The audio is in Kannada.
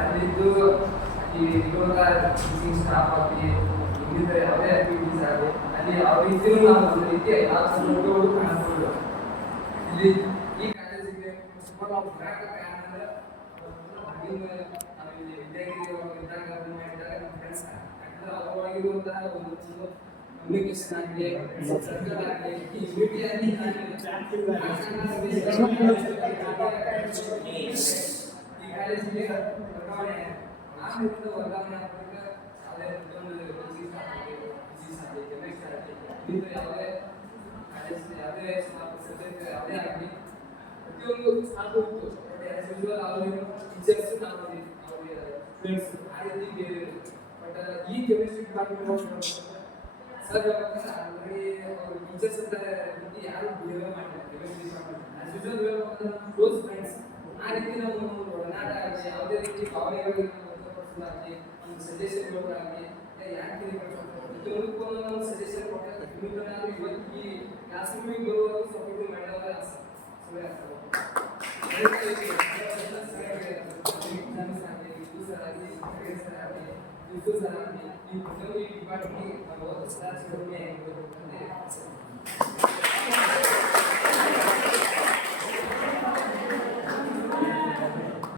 ಅಲ್ಲಿದ್ದು ಈ ಇವಾಗ ಟೀಚಿಂಗ್ ಸ್ಟಾಫ್ ಆಗಲಿ ಇನ್ನಿತರ ಯಾವುದೇ ಆಕ್ಟಿವಿಟೀಸ್ ಆಗಲಿ ಅಲ್ಲಿ ಯಾವ ರೀತಿಯೂ ನಾವು ಒಂದು ರೀತಿಯ ಯಾವ ಸಂದರ್ಭಗಳು ಕಾಣಿಸ್ಬೋದು. ಇಲ್ಲಿ ಈ ಕಾಲೇಜಿಗೆ ಸುಮಾರು ನಾವು ಬರೋಕೆ ಕಾರಣ ಅಂದ್ರೆ ನಾವು ಇಲ್ಲಿ ವಿದ್ಯಾರ್ಥಿ ಇದ್ದಾಗ ಅದನ್ನ ಮಾಡಿದಾಗ ನಮ್ಮ ಫ್ರೆಂಡ್ಸ್ ಯಾಕಂದ್ರೆ ಅವಾಗಿರುವಂತಹ ಒಂದು ಕಮ್ಯುನಿಕೇಶನ್ ಆಗಲಿ ಸರ್ಕಲ್ ಆಗಲಿ ಈ ಯೂನಿಟಿ ಆಗಲಿ ಈ ಕಾಲೇಜಿಗೆ ವರ್ಗಾವಣೆ ಆಮೇಲಿಂದ ವರ್ಗಾವಣೆ ಆಗಬೇಕು. ಅದೇ ಒಂದು ಫಿಸಿಕ್ಸ್ ಆಗಲಿ ಕೆಮಿಸ್ಟ್ರಿ ಆಗಲಿ ಇದು ಯಾವುದೇ ಕಾಲೇಜ್ ಯಾವುದೇ ಸಬ್ಜೆಕ್ಟ್ ಯಾವುದೇ ಆಗಲಿ ಪ್ರತಿಯೊಂದು ಸಾಕು ಇತ್ತು. ಬಟ್ ಆಸ್ ಯೂಶುವಲ್ ಅವರು ಟೀಚರ್ಸ್ ನಾವು ಅವ್ರಿಗೆ ಫ್ರೆಂಡ್ಸ್ ಆ ರೀತಿ ಬೇರೆ. ಬಟ್ ಈ ಕೆಮಿಸ್ಟ್ರಿ ಡಿಪಾರ್ಟ್ಮೆಂಟ್ ಸರ್ ಆಲ್ರೆಡಿ ಅವರು ಟೀಚರ್ಸ್ ಅಂತ ರೀತಿ ಯಾರು ಬಿಹೇವ್ ಮಾಡಿಲ್ಲ. ಕೆಮಿಸ್ಟ್ರಿ ಡಿಪಾರ್ಟ್ಮೆಂಟ್ ಆಸ್ ಯೂಶುವಲ್ ಹೇಳ್ಬೇಕಂದ್ರೆ ನಮ್ಮ ಕ್ಲೋಸ್ ಫ್ರೆಂಡ್ಸ್ ಆ ರೀತಿ ನಾವು ಒಡನಾಟ ಆಗಲಿ ಯಾವುದೇ ರೀತಿ ಭಾವನೆಗಳಿಗೆ ವ್ಯಕ್ತಪಡಿಸೋದಾಗಲಿ ಒಂದು ಸಜೆಷನ್ಗಳಾಗಲಿ ಯಾಕೆ ಪ್ರತಿಯೊಂದಕ್ಕೂ ನಾವು ಸಜೆಷನ್ ಕೊಟ್ಟಾಗ ಇವತ್ತು ಈ ಕ್ಲಾಸ್ ರೂಮಿಗೆ ಬರುವಾಗ ಸ್ವಲ್ಪ ಇದು ಮಾಡಿದವಾಗ ಸುಳ್ಳು ಆಗ್ತದೆ. ಈ ಡಿಪಾರ್ಟ್ಮೆಂಟ್